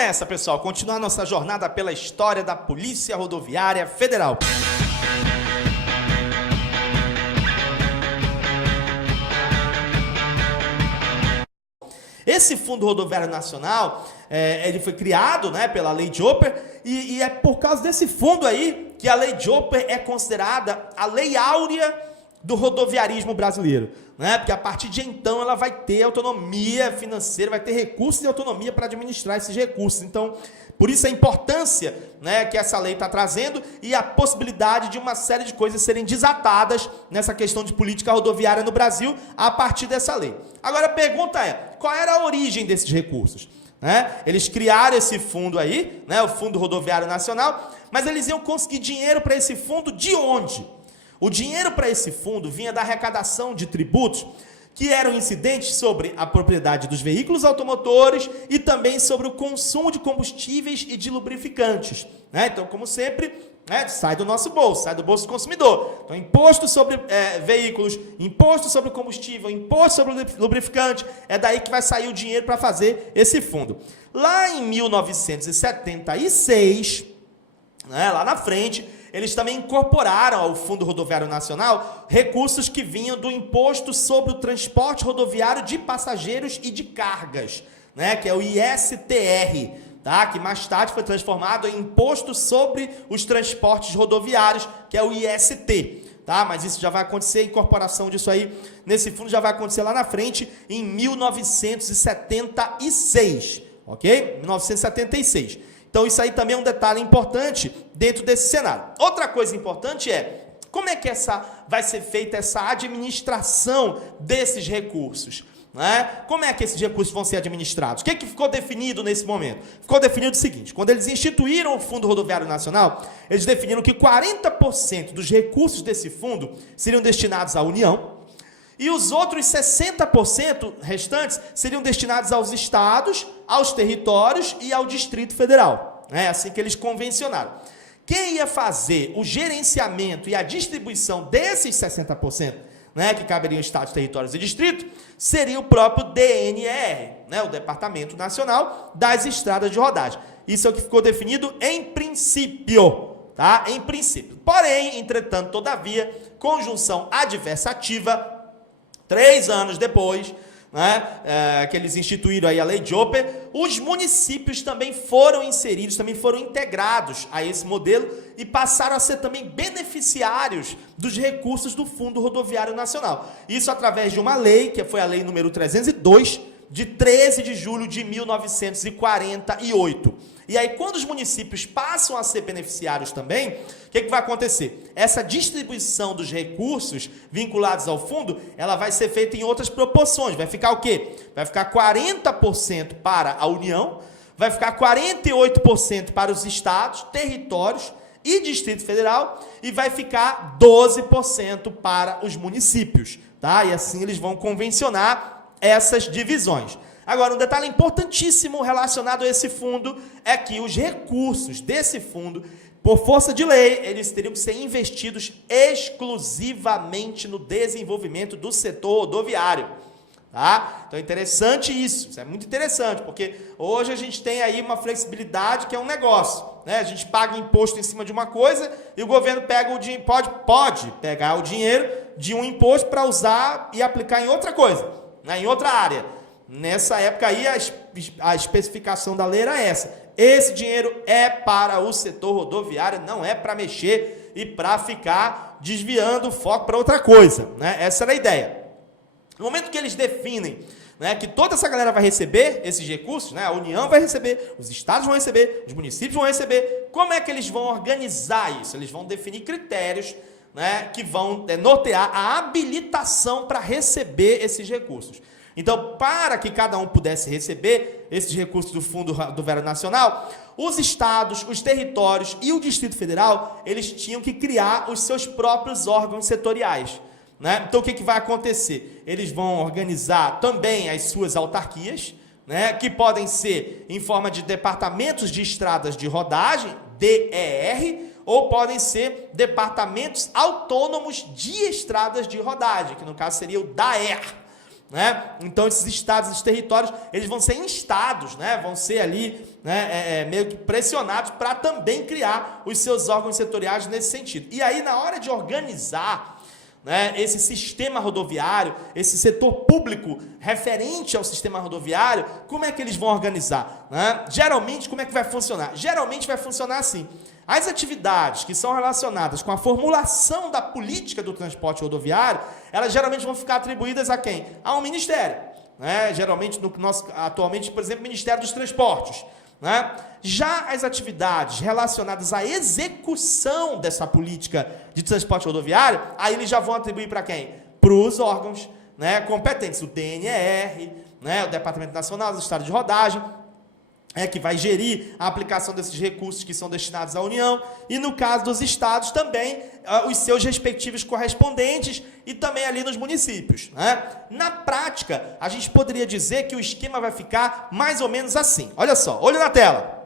nessa, pessoal, continuar nossa jornada pela história da Polícia Rodoviária Federal. Esse Fundo Rodoviário Nacional, ele foi criado, né, pela Lei Jopper, e é por causa desse fundo aí que a Lei Jopper é considerada a lei áurea do rodoviarismo brasileiro, né? Porque a partir de então ela vai ter autonomia financeira, vai ter recursos e autonomia para administrar esses recursos. Então, por isso a importância, né, que essa lei está trazendo e a possibilidade de uma série de coisas serem desatadas nessa questão de política rodoviária no Brasil a partir dessa lei. Agora a pergunta é, qual era a origem desses recursos? Eles criaram esse fundo aí, né, o Fundo Rodoviário Nacional, mas eles iam conseguir dinheiro para esse fundo de onde? O dinheiro para esse fundo vinha da arrecadação de tributos que eram incidentes sobre a propriedade dos veículos automotores e também sobre o consumo de combustíveis e de lubrificantes. Então, como sempre, sai do nosso bolso, sai do bolso do consumidor. Então, imposto sobre veículos, imposto sobre combustível, imposto sobre lubrificante, é daí que vai sair o dinheiro para fazer esse fundo. Lá em 1976, lá na frente, eles também incorporaram ao Fundo Rodoviário Nacional recursos que vinham do Imposto sobre o Transporte Rodoviário de Passageiros e de Cargas, que é o ISTR, que mais tarde foi transformado em Imposto sobre os Transportes Rodoviários, que é o IST. Mas isso já vai acontecer, a incorporação disso aí nesse fundo já vai acontecer lá na frente, em 1976, ok? 1976. Então, isso aí também é um detalhe importante dentro desse cenário. Outra coisa importante é, como é que vai ser feita essa administração desses recursos? Como é que esses recursos vão ser administrados? O que ficou definido nesse momento? Ficou definido o seguinte, quando eles instituíram o Fundo Rodoviário Nacional, eles definiram que 40% dos recursos desse fundo seriam destinados à União, e os outros 60% restantes seriam destinados aos estados, aos territórios e ao Distrito Federal. É assim que eles convencionaram. Quem ia fazer o gerenciamento e a distribuição desses 60%, que caberiam estados, territórios e distrito, seria o próprio DNR, o Departamento Nacional das Estradas de Rodagem. Isso é o que ficou definido em princípio, Em princípio. Porém, entretanto, todavia, conjunção adversativa, 3 anos depois, que eles instituíram aí a Lei Jopper, os municípios também foram inseridos, também foram integrados a esse modelo e passaram a ser também beneficiários dos recursos do Fundo Rodoviário Nacional. Isso através de uma lei, que foi a Lei número 302, de 13 de julho de 1948. E aí, quando os municípios passam a ser beneficiários também, o que vai acontecer? Essa distribuição dos recursos vinculados ao fundo, ela vai ser feita em outras proporções. Vai ficar o quê? Vai ficar 40% para a União, vai ficar 48% para os estados, territórios e Distrito Federal, e vai ficar 12% para os municípios. E assim eles vão convencionar essas divisões. Agora, um detalhe importantíssimo relacionado a esse fundo é que os recursos desse fundo, por força de lei, eles teriam que ser investidos exclusivamente no desenvolvimento do setor rodoviário. Então é interessante isso é muito interessante, porque hoje a gente tem aí uma flexibilidade que é um negócio. A gente paga imposto em cima de uma coisa e o governo pega o dinheiro, pode pegar o dinheiro de um imposto para usar e aplicar em outra coisa, em outra área. Nessa época aí, a especificação da lei era essa. Esse dinheiro é para o setor rodoviário, não é para mexer e para ficar desviando o foco para outra coisa. Essa era a ideia. No momento que eles definem que toda essa galera vai receber esses recursos, a União vai receber, os estados vão receber, os municípios vão receber, como é que eles vão organizar isso? Eles vão definir critérios que vão nortear a habilitação para receber esses recursos. Então, para que cada um pudesse receber esses recursos do Fundo Rodoviário Nacional, os estados, os territórios e o Distrito Federal, eles tinham que criar os seus próprios órgãos setoriais. Então, o que vai acontecer? Eles vão organizar também as suas autarquias, que podem ser em forma de departamentos de estradas de rodagem, DER, ou podem ser departamentos autônomos de estradas de rodagem, que no caso seria o DAER. né? Então esses estados, esses territórios, eles vão ser instados, né? Vão ser ali, né, meio que pressionados para também criar os seus órgãos setoriais nesse sentido. E aí, na hora de organizar, né, esse sistema rodoviário, esse setor público referente ao sistema rodoviário, como é que eles vão organizar, né? Geralmente, como é que vai funcionar? Geralmente vai funcionar assim: as atividades que são relacionadas com a formulação da política do transporte rodoviário, elas geralmente vão ficar atribuídas a quem? A um ministério, né? Geralmente, atualmente, por exemplo, o Ministério dos Transportes, né? Já as atividades relacionadas à execução dessa política de transporte rodoviário, aí eles já vão atribuir para quem? Para os órgãos, né, competentes, o DNR, né, o Departamento Nacional dos Estados de Rodagem, que vai gerir a aplicação desses recursos que são destinados à União, e no caso dos estados também, os seus respectivos correspondentes, e também ali nos municípios, né? Na prática, a gente poderia dizer que o esquema vai ficar mais ou menos assim. Olha só, olho na tela.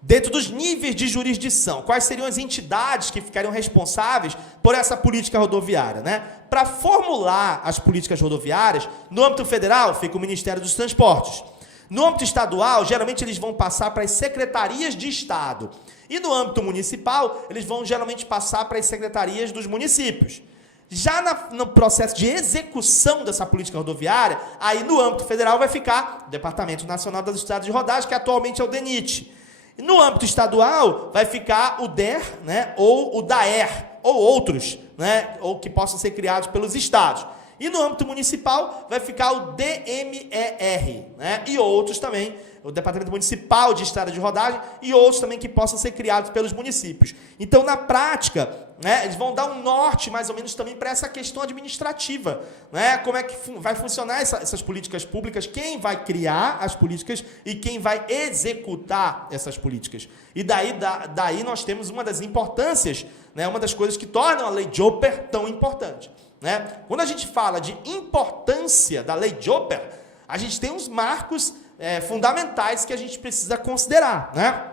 Dentro dos níveis de jurisdição, quais seriam as entidades que ficariam responsáveis por essa política rodoviária, né? Para formular as políticas rodoviárias, no âmbito federal fica o Ministério dos Transportes. No âmbito estadual, geralmente eles vão passar para as secretarias de Estado. E no âmbito municipal, eles vão geralmente passar para as secretarias dos municípios. Já no processo de execução dessa política rodoviária, aí no âmbito federal vai ficar o Departamento Nacional das Estradas de Rodagem, que atualmente é o DENIT. E no âmbito estadual, vai ficar o DER, né, ou o DAER, ou outros, né, ou que possam ser criados pelos estados. E no âmbito municipal vai ficar o DMER, né? E outros também, o Departamento Municipal de Estrada de Rodagem, e outros também que possam ser criados pelos municípios. Então, na prática, né, eles vão dar um norte, mais ou menos, também para essa questão administrativa, né? Como é que vai funcionar essas políticas públicas, quem vai criar as políticas e quem vai executar essas políticas. E daí nós temos uma das importâncias, né, uma das coisas que tornam a Lei Jopper tão importante, né? Quando a gente fala de importância da Lei Jopper, a gente tem uns marcos fundamentais que a gente precisa considerar, né?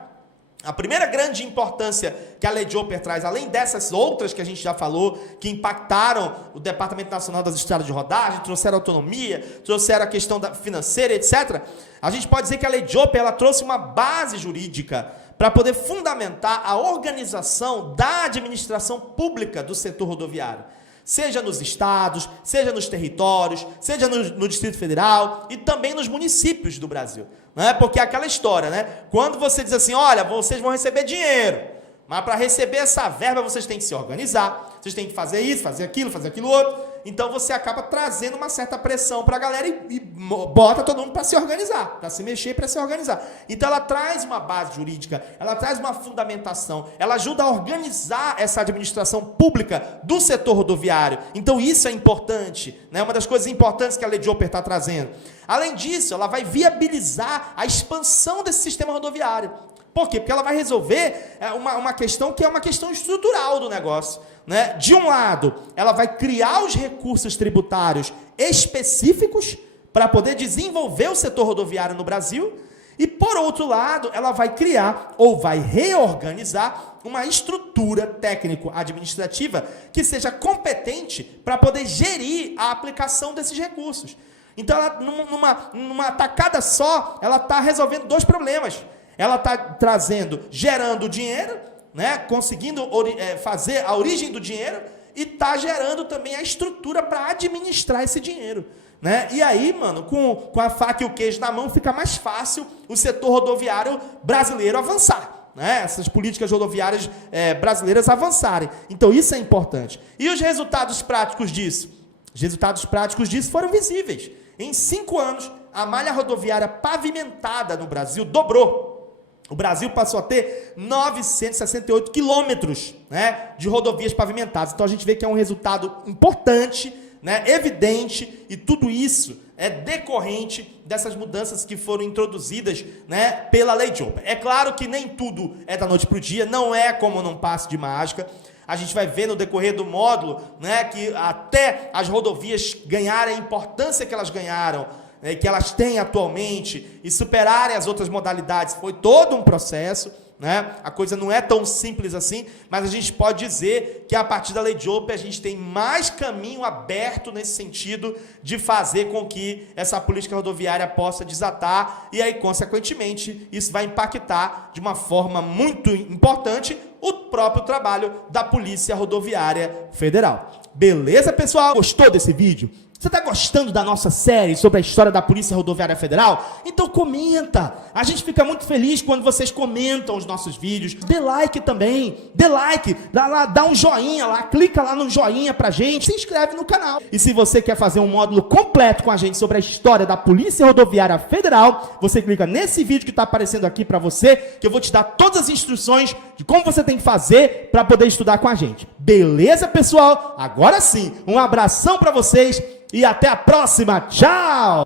A primeira grande importância que a Lei Jopper traz, além dessas outras que a gente já falou, que impactaram o Departamento Nacional das Estradas de Rodagem, trouxeram autonomia, trouxeram a questão financeira, etc., a gente pode dizer que a Lei Jopper ela trouxe uma base jurídica para poder fundamentar a organização da administração pública do setor rodoviário. Seja nos estados, seja nos territórios, seja no Distrito Federal e também nos municípios do Brasil. Né? Porque é aquela história, né? Quando você diz assim, olha, vocês vão receber dinheiro, mas para receber essa verba vocês têm que se organizar, vocês têm que fazer isso, fazer aquilo outro. Então você acaba trazendo uma certa pressão para a galera e bota todo mundo para se organizar, para se mexer, para se organizar. Então ela traz uma base jurídica, ela traz uma fundamentação, ela ajuda a organizar essa administração pública do setor rodoviário. Então isso é importante, né? Uma das coisas importantes que a Lei Jopper está trazendo. Além disso, ela vai viabilizar a expansão desse sistema rodoviário. Por quê? Porque ela vai resolver uma questão que é uma questão estrutural do negócio, né? De um lado, ela vai criar os recursos tributários específicos para poder desenvolver o setor rodoviário no Brasil, e, por outro lado, ela vai criar ou vai reorganizar uma estrutura técnico-administrativa que seja competente para poder gerir a aplicação desses recursos. Então, ela, numa tacada só, ela está resolvendo dois problemas. Ela está gerando dinheiro, né, conseguindo fazer a origem do dinheiro, e está gerando também a estrutura para administrar esse dinheiro, né? E aí, mano, com a faca e o queijo na mão, fica mais fácil o setor rodoviário brasileiro avançar, né? Essas políticas rodoviárias brasileiras avançarem. Então, isso é importante. E os resultados práticos disso? Os resultados práticos disso foram visíveis. Em 5 anos, a malha rodoviária pavimentada no Brasil dobrou. O Brasil passou a ter 968 quilômetros, né, de rodovias pavimentadas. Então a gente vê que é um resultado importante, né, evidente, e tudo isso é decorrente dessas mudanças que foram introduzidas, né, pela Lei Jopper. É claro que nem tudo é da noite para o dia, não é como num passe de mágica. A gente vai ver no decorrer do módulo, né, que até as rodovias ganharem a importância que elas ganharam, que elas têm atualmente, e superarem as outras modalidades, foi todo um processo, né? A coisa não é tão simples assim, mas a gente pode dizer que a partir da lei de Jope a gente tem mais caminho aberto nesse sentido de fazer com que essa política rodoviária possa desatar e aí, consequentemente, isso vai impactar de uma forma muito importante o próprio trabalho da Polícia Rodoviária Federal. Beleza, pessoal? Gostou desse vídeo? Você está gostando da nossa série sobre a história da Polícia Rodoviária Federal? Então comenta! A gente fica muito feliz quando vocês comentam os nossos vídeos. Dê like também, dê like, dá um joinha lá, clica lá no joinha pra gente, se inscreve no canal. E se você quer fazer um módulo completo com a gente sobre a história da Polícia Rodoviária Federal, você clica nesse vídeo que está aparecendo aqui para você, que eu vou te dar todas as instruções de como você tem que fazer para poder estudar com a gente. Beleza, pessoal? Agora sim, um abração para vocês e até a próxima. Tchau!